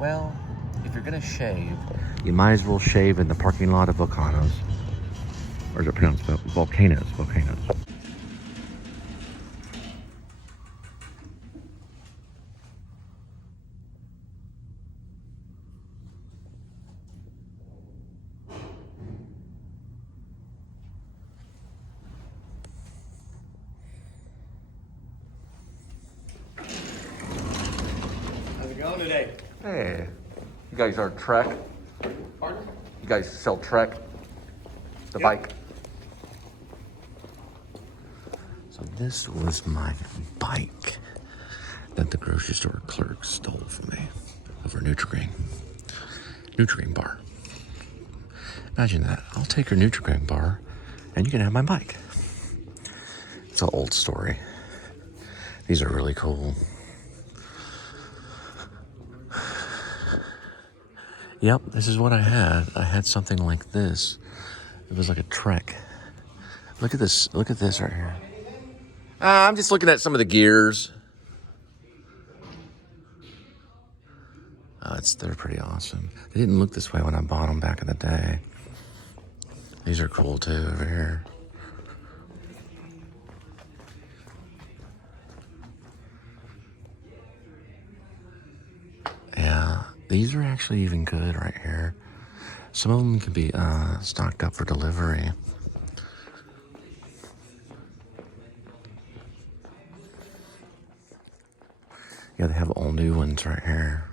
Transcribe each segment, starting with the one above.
Well, if you're gonna shave, you might as well shave in the parking lot of Volcanoes. Or is it pronounced Volcanoes? Volcanoes. How's it going today? Hey, you guys are Trek? Pardon? You guys sell Trek? The Yep. bike? So this was my bike that the grocery store clerk stole from me over Nutri-Grain. Nutri-Grain bar. Imagine that. I'll take your Nutri-Grain bar and you can have my bike. It's an old story. These are really cool. Yep, this is what I had. I had something like this. It was like a Trek. Look at this. Look at this right here. I'm just looking at some of the gears. They're pretty awesome. They didn't look this way when I bought them back in the day. These are cool too over here. Yeah, these are actually even good right here. Some of them can be stocked up for delivery. Yeah, they have all new ones right here.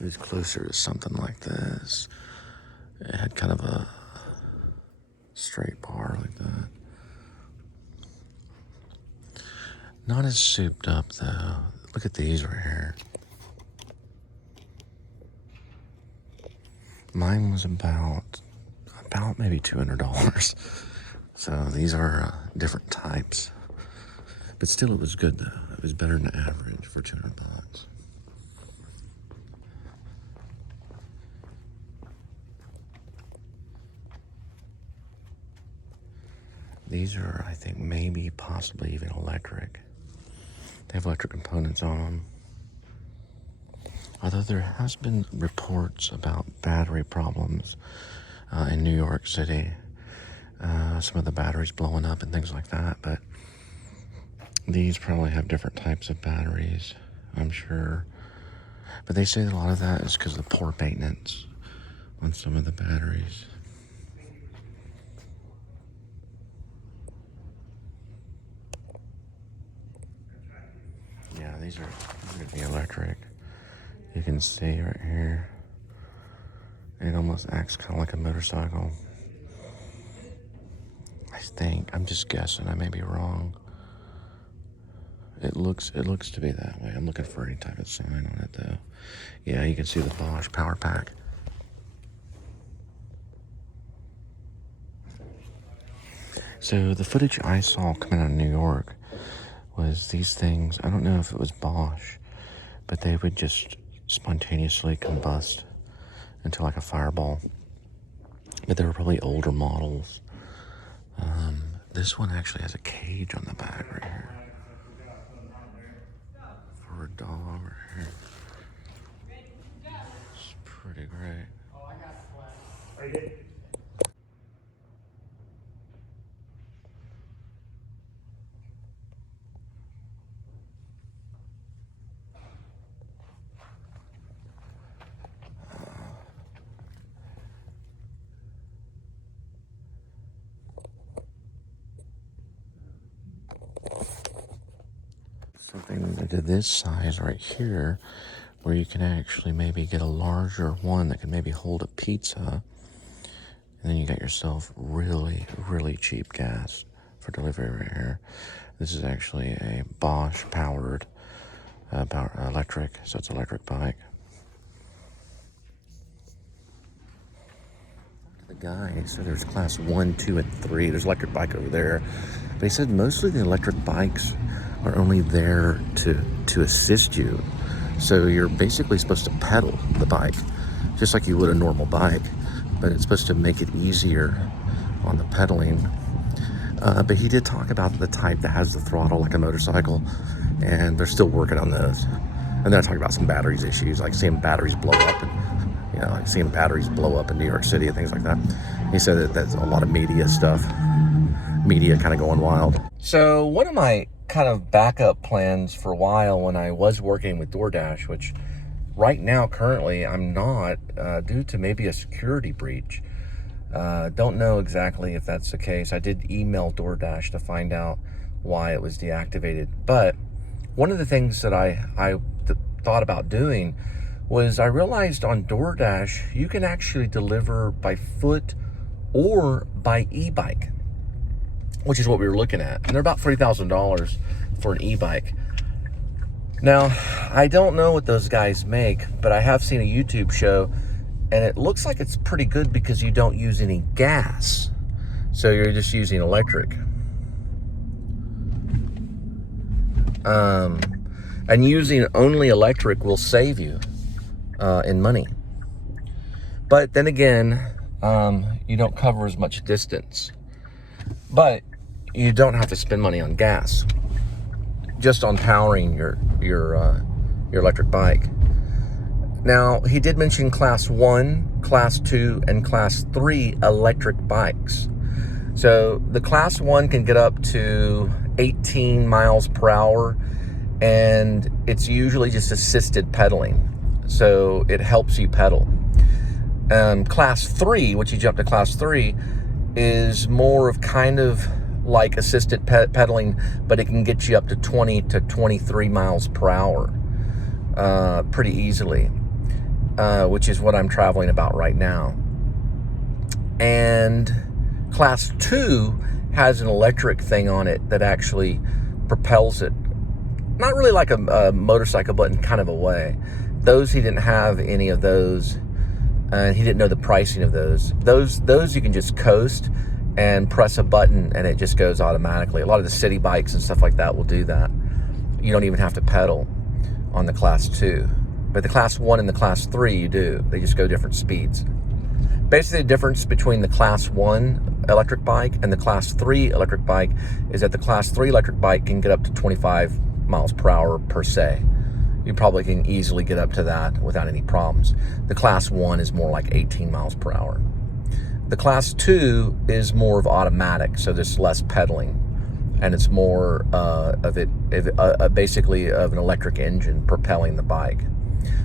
It was closer to something like this. It had kind of a straight bar like that. Not as souped up though. Look at these right here. Mine was about maybe $200. So these are different types. But still it was good though. It was better than average for $200. These are, I think, maybe possibly even electric. They have electric components on them. Although there has been reports about battery problems in New York City. Some of the batteries blowing up and things like that. But these probably have different types of batteries, I'm sure. But they say that a lot of that is because of the poor maintenance on some of the batteries. Yeah, these are going to be electric. You can see right here, it almost acts kind of like a motorcycle. I think, I'm just guessing, I may be wrong. It looks to be that way. I'm looking for any type of sign on it though. Yeah, you can see the Bosch power pack. So the footage I saw coming out of New York was these things, I don't know if it was Bosch, but they would just spontaneously combust into like a fireball. But they were probably older models. This one actually has a cage on the back right here. For a dog right here. It's pretty great. Something to this size right here, where you can actually maybe get a larger one that can maybe hold a pizza, and then you got yourself really, really cheap gas for delivery right here. This is actually a Bosch powered electric, so it's an electric bike. The guy, so there's class 1, 2, and 3. There's electric bike over there. But he said mostly the electric bikes are only there to assist you. So you're basically supposed to pedal the bike, just like you would a normal bike, but it's supposed to make it easier on the pedaling. But he did talk about the type that has the throttle like a motorcycle, and they're still working on those. And then I talked about some batteries issues, like seeing batteries blow up, and like seeing batteries blow up in New York City and things like that. He said that that's a lot of media stuff, media kind of going wild. So one of my kind of backup plans for a while when I was working with DoorDash, which right now currently I'm not, due to maybe a security breach. Don't know exactly if that's the case. I did email DoorDash to find out why it was deactivated. But one of the things that I thought about doing was I realized on DoorDash you can actually deliver by foot or by e-bike, which is what we were looking at. And they're about $3,000 for an e-bike. Now, I don't know what those guys make, but I have seen a YouTube show, and it looks like it's pretty good because you don't use any gas. So you're just using electric. And using only electric will save you in money. But then again, you don't cover as much distance. But you don't have to spend money on gas, just on powering your electric bike. Now, he did mention class 1, class 2, and class 3 electric bikes. So the class 1 can get up to 18 miles per hour, and it's usually just assisted pedaling. So it helps you pedal. Class 3, which you jump to class 3, is more of kind of like assisted pedaling, but it can get you up to 20 to 23 miles per hour pretty easily, which is what I'm traveling about right now. And class 2 has an electric thing on it that actually propels it. Not really like a motorcycle, but in kind of a way. Those, he didn't have any of those, and he didn't know the pricing of those. Those you can just coast and press a button and it just goes automatically. A lot of the city bikes and stuff like that will do that. You don't even have to pedal on the class 2. But the class 1 and the class 3, you do. They just go different speeds. Basically, the difference between the class 1 electric bike and the class 3 electric bike is that the class 3 electric bike can get up to 25 miles per hour per se. You probably can easily get up to that without any problems. The class 1 is more like 18 miles per hour. The class 2 is more of automatic, so there's less pedaling, and it's more basically of an electric engine propelling the bike.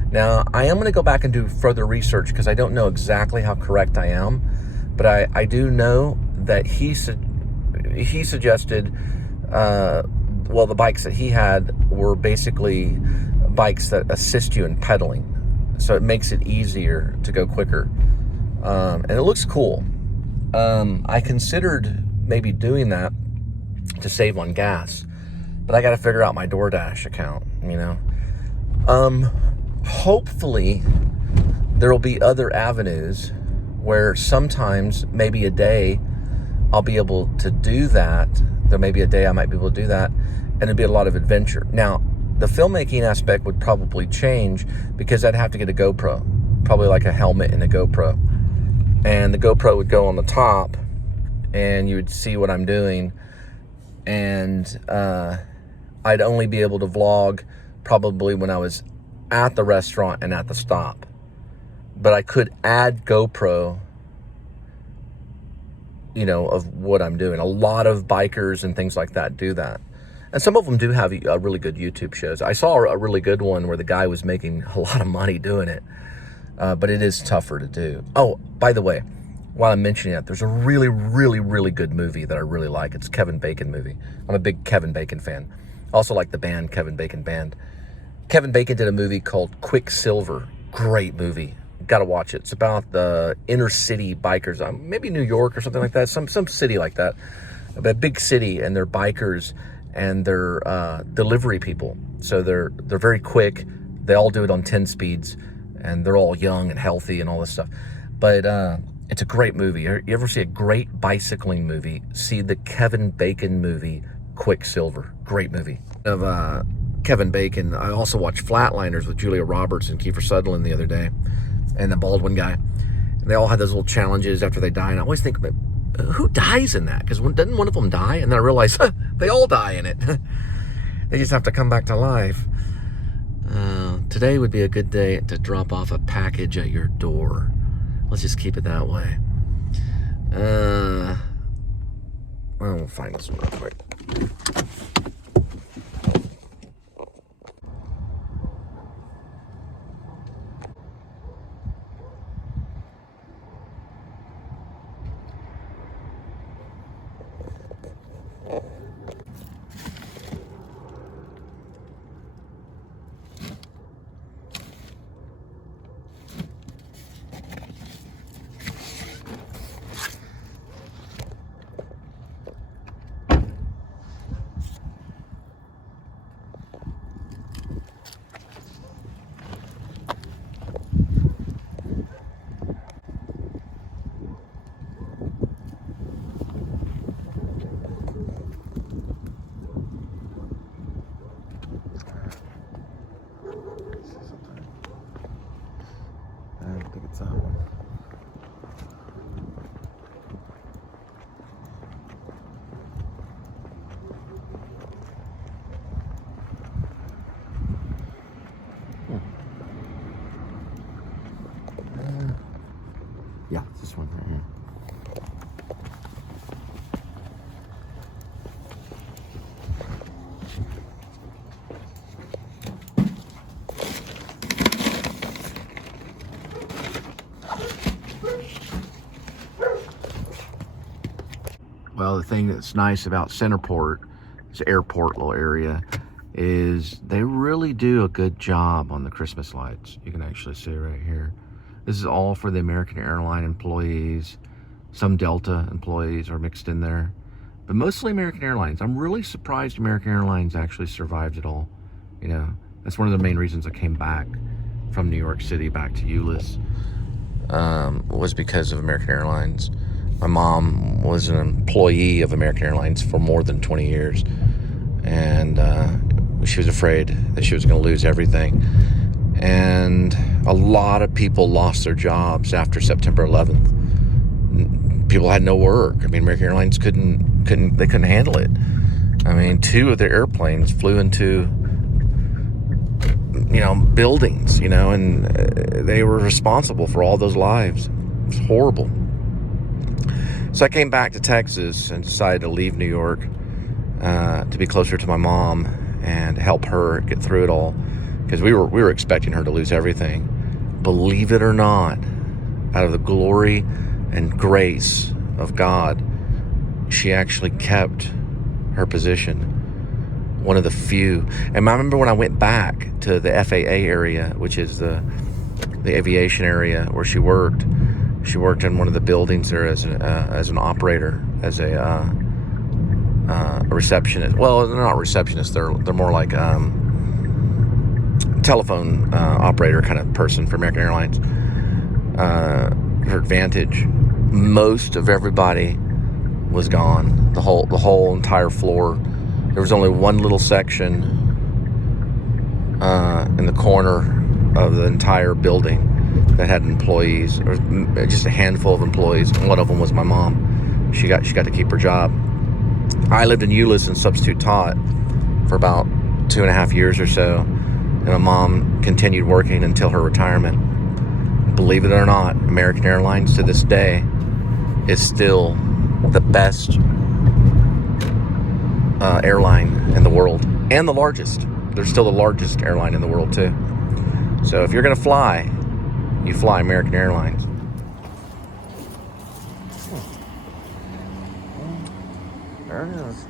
Now, I am going to go back and do further research because I don't know exactly how correct I am, but I do know that he suggested, the bikes that he had were basically bikes that assist you in pedaling, so it makes it easier to go quicker. And it looks cool. I considered maybe doing that to save on gas, but I got to figure out my DoorDash account, Hopefully there will be other avenues where sometimes, maybe a day, I'll be able to do that. There may be a day I might be able to do that, and it'd be a lot of adventure. Now, the filmmaking aspect would probably change because I'd have to get a GoPro, probably like a helmet and a GoPro. And the GoPro would go on the top, and you would see what I'm doing. And I'd only be able to vlog probably when I was at the restaurant and at the stop. But I could add GoPro, of what I'm doing. A lot of bikers and things like that do that. And some of them do have really good YouTube shows. I saw a really good one where the guy was making a lot of money doing it. But it is tougher to do. Oh, by the way, while I'm mentioning it, there's a really, really, really good movie that I really like. It's a Kevin Bacon movie. I'm a big Kevin Bacon fan. Also like the band, Kevin Bacon Band. Kevin Bacon did a movie called Quicksilver. Great movie. Got to watch it. It's about the inner city bikers. Maybe New York or something like that. Some city like that. A big city, and they're bikers, and they're delivery people. So they're very quick. They all do it on 10 speeds. And they're all young and healthy and all this stuff. But It's a great movie. You ever see a great bicycling movie? See the Kevin Bacon movie, Quicksilver. Great movie. Of Kevin Bacon. I also watched Flatliners with Julia Roberts and Kiefer Sutherland the other day, and the Baldwin guy. And they all had those little challenges after they die, and I always think, who dies in that? Because doesn't one of them die? And then I realize, they all die in it. They just have to come back to life. Today would be a good day to drop off a package at your door. Let's just keep it that way. We'll find this one real quick. I think it's that one. Yeah, it's this one right here. Well, the thing that's nice about Centerport, this airport little area, is they really do a good job on the Christmas lights. You can actually see right here. This is all for the American Airline employees. Some Delta employees are mixed in there, but mostly American Airlines. I'm really surprised American Airlines actually survived it all. You know, that's one of the main reasons I came back from New York City back to Euless, was because of American Airlines. My mom was an employee of American Airlines for more than 20 years, and she was afraid that she was going to lose everything. And a lot of people lost their jobs after September 11th. People had no work. I mean, American Airlines couldn't handle it. I mean, 2 of their airplanes flew into, buildings, and they were responsible for all those lives. It was horrible. So I came back to Texas and decided to leave New York to be closer to my mom and help her get through it all, because we were expecting her to lose everything. Believe it or not, out of the glory and grace of God, she actually kept her position. One of the few. And I remember when I went back to the FAA area, which is the aviation area where she worked. She worked in one of the buildings there as an operator, as a receptionist. Well, they're not receptionists. They're more like telephone operator kind of person for American Airlines. Her advantage, most of everybody was gone. The whole entire floor. There was only one little section in the corner of the entire building that had employees, or just a handful of employees. One of them was my mom. She got to keep her job. I lived in Euless and substitute taught for about 2.5 years or so, and my mom continued working until her retirement. Believe it or not, American Airlines to this day is still the best airline in the world, and the largest. They're still the largest airline in the world too. So if you're gonna fly, you fly American Airlines. There it is.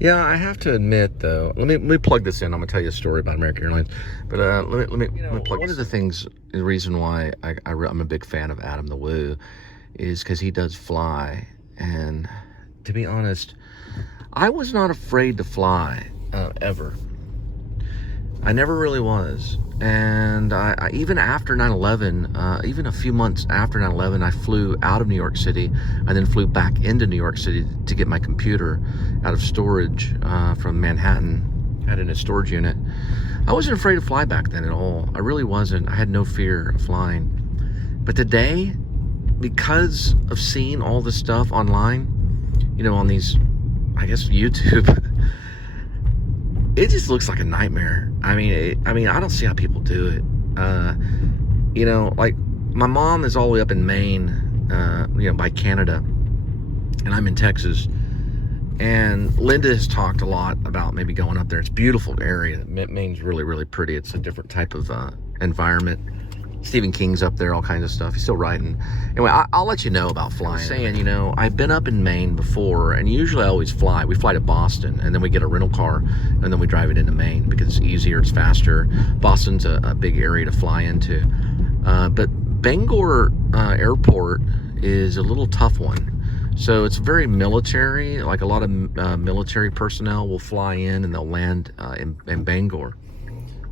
Yeah, I have to admit though. Let me plug this in. I'm gonna tell you a story about American Airlines, but let me plug. One of the things, the reason why I'm a big fan of Adam the Woo, is because he does fly, and to be honest, I was not afraid to fly ever. I never really was. And I even after 9/11, even a few months after 9/11, I flew out of New York City and then flew back into New York City to get my computer out of storage from Manhattan. I had it in a storage unit. I wasn't afraid to fly back then at all. I really wasn't. I had no fear of flying. But today, because of seeing all this stuff online, on these, I guess, YouTube, it just looks like a nightmare. I mean, I don't see how people do it. Like my mom is all the way up in Maine, by Canada, and I'm in Texas. And Linda has talked a lot about maybe going up there. It's a beautiful area. Maine's really, really pretty. It's a different type of environment. Stephen King's up there, all kinds of stuff. He's still writing. Anyway, I'll let you know about flying. Saying, I've been up in Maine before, and usually I always fly. We fly to Boston, and then we get a rental car, and then we drive it into Maine because it's easier, it's faster. Boston's a big area to fly into. But Bangor Airport is a little tough one. So it's very military. Like a lot of military personnel will fly in, and they'll land in Bangor.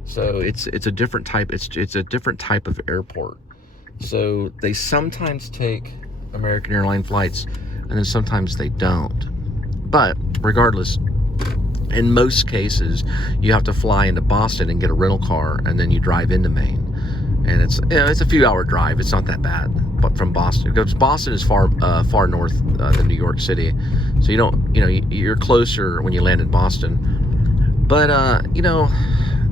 So it's a different type. It's a different type of airport. So they sometimes take American airline flights, and then sometimes they don't. But regardless, in most cases, you have to fly into Boston and get a rental car, and then you drive into Maine. And it's a few hour drive. It's not that bad. But from Boston, because Boston is far north than New York City, so you're closer when you land in Boston. But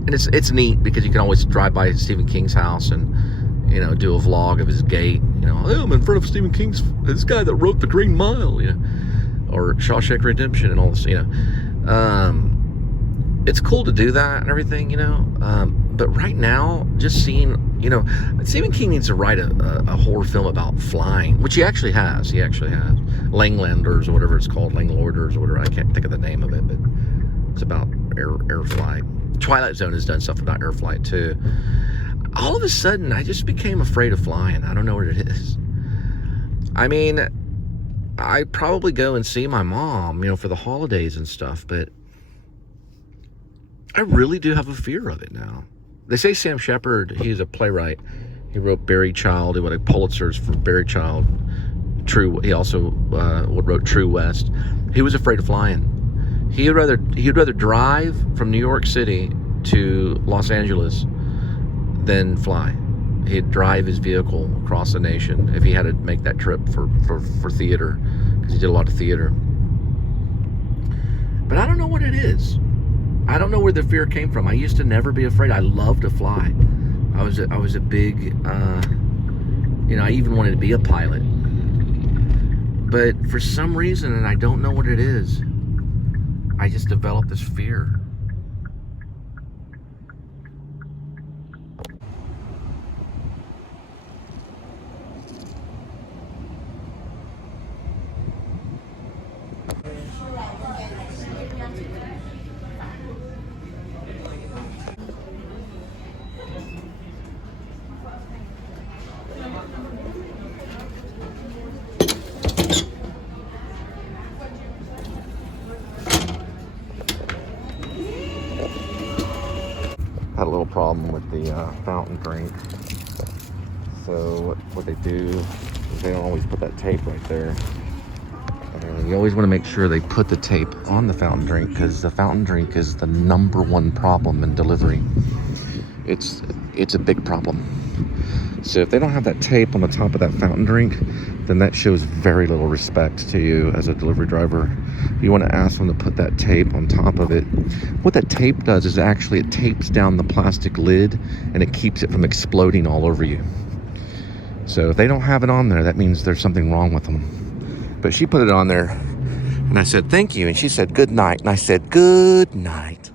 and it's neat because you can always drive by Stephen King's house and do a vlog of his gate. Hey, I'm in front of Stephen King's, this guy that wrote The Green Mile, or Shawshank Redemption and all this. It's cool to do that and everything, but right now, just seeing, Stephen King needs to write a horror film about flying, which he actually has. Langlanders or whatever it's called, Langloiders or whatever. I can't think of the name of it, but it's about air flight. Twilight Zone has done stuff about air flight too. All of a sudden, I just became afraid of flying. I don't know what it is. I mean, I probably go and see my mom, for the holidays and stuff, but I really do have a fear of it now. They say Sam Shepard, he's a playwright. He wrote Buried Child. He won a Pulitzer's for Buried Child. He also wrote True West. He was afraid of flying. He'd rather drive from New York City to Los Angeles than fly. He'd drive his vehicle across the nation if he had to make that trip for theater, because he did a lot of theater. But I don't know what it is. I don't know where the fear came from. I used to never be afraid. I love to fly. I was a big, I even wanted to be a pilot. But for some reason, and I don't know what it is, I just developed this fear. Had a little problem with the fountain drink. So what they do is they don't always put that tape right there. And you always want to make sure they put the tape on the fountain drink, because the fountain drink is the #1 problem in delivery. It's a big problem. So if they don't have that tape on the top of that fountain drink, then that shows very little respect to you as a delivery driver. You want to ask them to put that tape on top of it. What that tape does is actually it tapes down the plastic lid, and it keeps it from exploding all over you. So if they don't have it on there, that means there's something wrong with them. But she put it on there, and I said, thank you. And she said, good night. And I said, good night.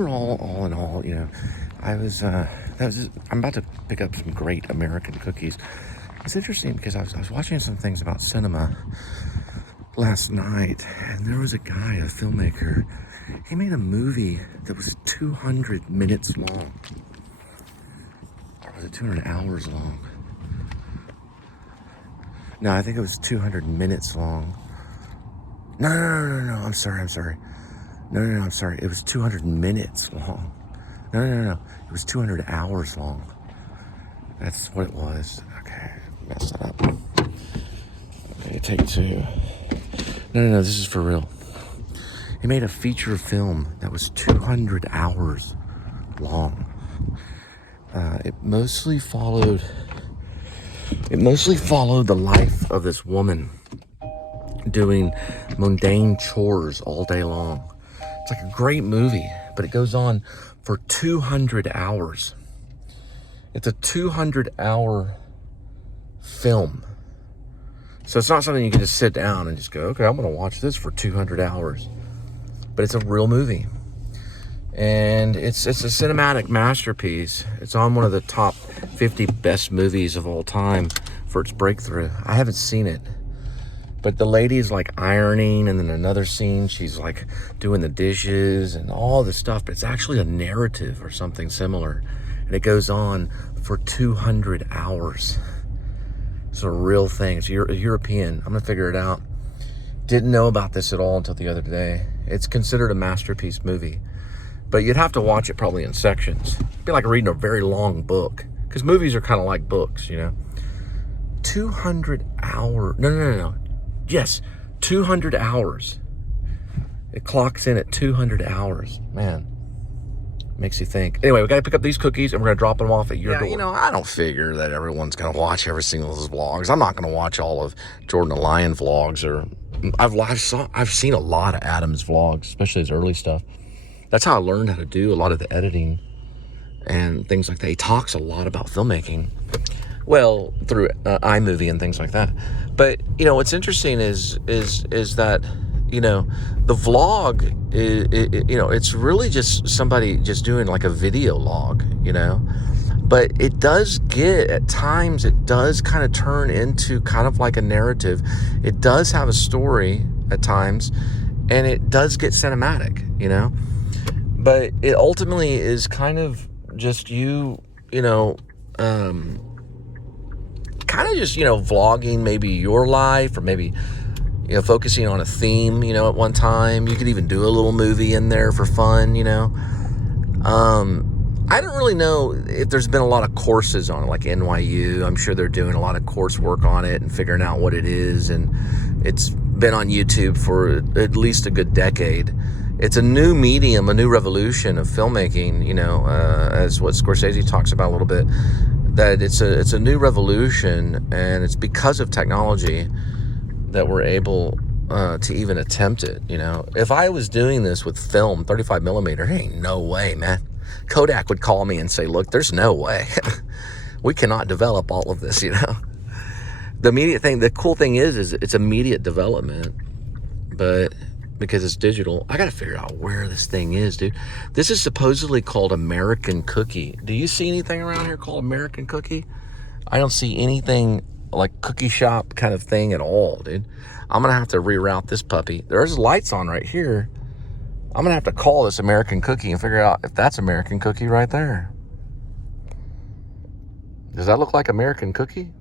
all in all, I'm about to pick up some great American cookies. It's interesting because I was watching some things about cinema last night, and there was a guy, a filmmaker. He made a movie that was 200 minutes long. Or was it 200 hours long? No, I think it was 200 minutes long. No, I'm sorry. No, I'm sorry. It was 200 minutes long. No. It was 200 hours long. That's what it was. Okay, messed that up. Okay, take two. No, this is for real. He made a feature film that was 200 hours long. It mostly followed the life of this woman doing mundane chores all day long. It's like a great movie, but it goes on for 200 hours. It's a 200-hour film. So it's not something you can just sit down and just go, okay, I'm going to watch this for 200 hours. But it's a real movie. And it's a cinematic masterpiece. It's on one of the top 50 best movies of all time for its breakthrough. I haven't seen it. But the lady's like ironing, and then another scene, she's like doing the dishes and all this stuff. But it's actually a narrative or something similar. And it goes on for 200 hours. It's a real thing. It's European. I'm going to figure it out. Didn't know about this at all until the other day. It's considered a masterpiece movie. But you'd have to watch it probably in sections. It'd be like reading a very long book. Because movies are kind of like books, 200 hours. No. Yes, 200 hours. It clocks in at 200 hours. Man, makes you think. Anyway, we got to pick up these cookies and we're going to drop them off at your door. I don't figure that everyone's going to watch every single of his vlogs. I'm not going to watch all of Jordan the Lion vlogs. I've seen a lot of Adam's vlogs, especially his early stuff. That's how I learned how to do a lot of the editing and things like that. He talks a lot about filmmaking. Well, through iMovie and things like that. But, what's interesting is that, the vlog, it's really just somebody just doing like a video log, But it does at times, it does kind of turn into kind of like a narrative. It does have a story at times, and it does get cinematic, But it ultimately is kind of just kind of just, vlogging maybe your life, or maybe, focusing on a theme, at one time. You could even do a little movie in there for fun, I don't really know if there's been a lot of courses on it, like NYU. I'm sure they're doing a lot of coursework on it and figuring out what it is. And it's been on YouTube for at least a good decade. It's a new medium, a new revolution of filmmaking, as what Scorsese talks about a little bit, that it's a new revolution, and it's because of technology that we're able to even attempt it. If I was doing this with film, 35 millimeter, ain't no way, man. Kodak would call me and say, look, there's no way. We cannot develop all of this, The cool thing is it's immediate development, but because it's digital, I got to figure out where this thing is, dude. This is supposedly called American Cookie. Do you see anything around here called American Cookie? I don't see anything like cookie shop kind of thing at all, dude. I'm going to have to reroute this puppy. There's lights on right here. I'm going to have to call this American Cookie and figure out if that's American Cookie right there. Does that look like American Cookie?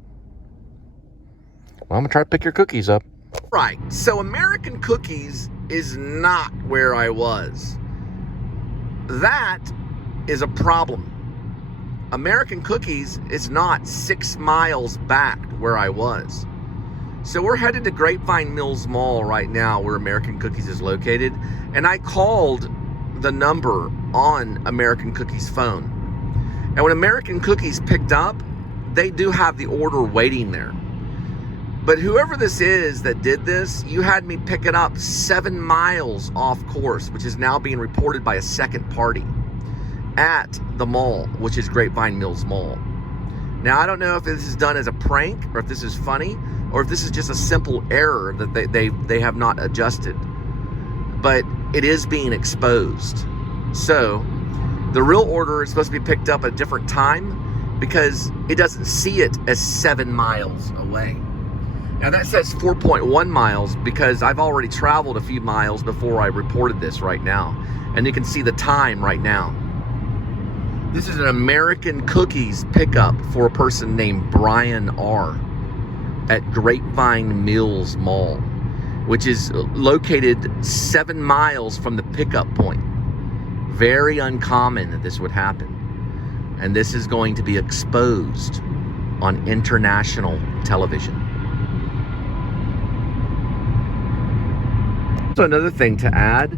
Well, I'm going to try to pick your cookies up. Right, so American Cookies is not where I was. That is a problem. American Cookies is not 6 miles back where I was. So we're headed to Grapevine Mills Mall right now, where American Cookies is located, and I called the number on American Cookies' phone. And when American Cookies picked up, they do have the order waiting there. But whoever this is that did this, you had me pick it up 7 miles off course, which is now being reported by a second party at the mall, which is Grapevine Mills Mall. Now, I don't know if this is done as a prank, or if this is funny, or if this is just a simple error that they have not adjusted. But it is being exposed. So the real order is supposed to be picked up at a different time because it doesn't see it as 7 miles away. Now that says 4.1 miles because I've already traveled a few miles before I reported this right now. And you can see the time right now. This is an American Cookies pickup for a person named Brian R. at Grapevine Mills Mall, which is located 7 miles from the pickup point. Very uncommon that this would happen. And this is going to be exposed on international television. So another thing to add,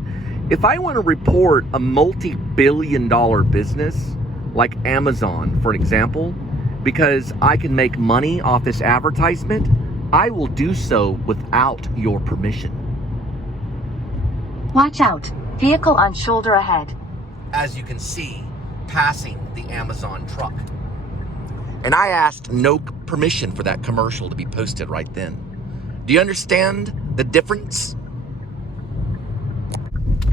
if I want to report a multi-billion-dollar business like Amazon, for an example, because I can make money off this advertisement, I will do so without your permission. Watch out. Vehicle on shoulder ahead. As you can see, passing the Amazon truck. And I asked no permission for that commercial to be posted right then. Do you understand the difference?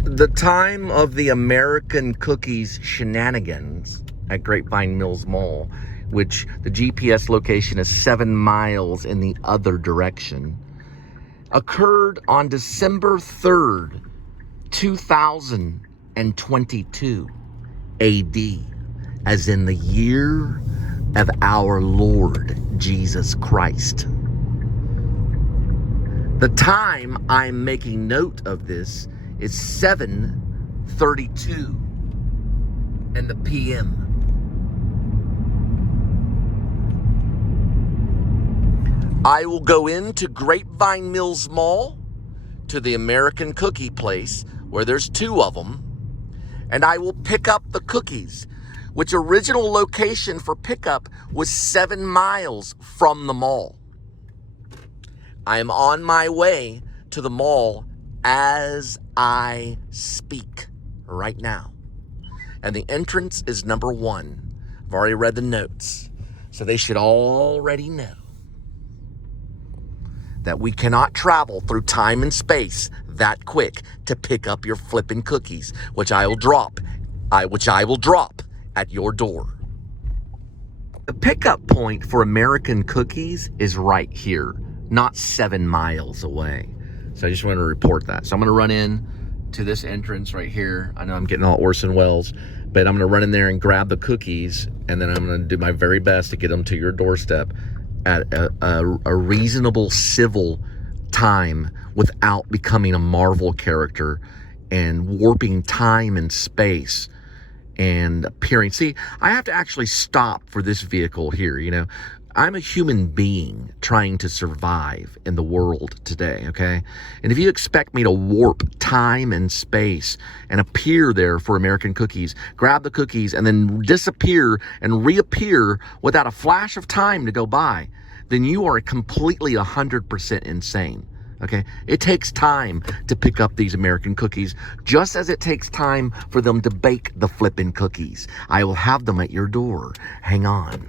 The time of the American Cookies shenanigans at Grapevine Mills Mall, which the GPS location is 7 miles in the other direction, occurred on December 3rd, 2022 AD, as in the year of our Lord Jesus Christ. The time I'm making note of this is 7:32 in the PM. I will go into Grapevine Mills Mall to the American Cookie place where there's 2 of them, and I will pick up the cookies, which original location for pickup was 7 miles from the mall. I am on my way to the mall as I speak right now. And the entrance is number 1. I've already read the notes, so they should already know that we cannot travel through time and space that quick to pick up your flippin' cookies, which I will drop at your door. The pickup point for American Cookies is right here, not 7 miles away. So I just want to report that. So I'm going to run in to this entrance right here. I know I'm getting all Orson Welles, but I'm going to run in there and grab the cookies, and then I'm going to do my very best to get them to your doorstep at a reasonable civil time without becoming a Marvel character and warping time and space and appearing. See, I have to actually stop for this vehicle here, you know. I'm a human being trying to survive in the world today, okay? And if you expect me to warp time and space and appear there for American Cookies, grab the cookies, and then disappear and reappear without a flash of time to go by, then you are completely 100% insane, okay? It takes time to pick up these American Cookies, just as it takes time for them to bake the flippin' cookies. I will have them at your door. Hang on.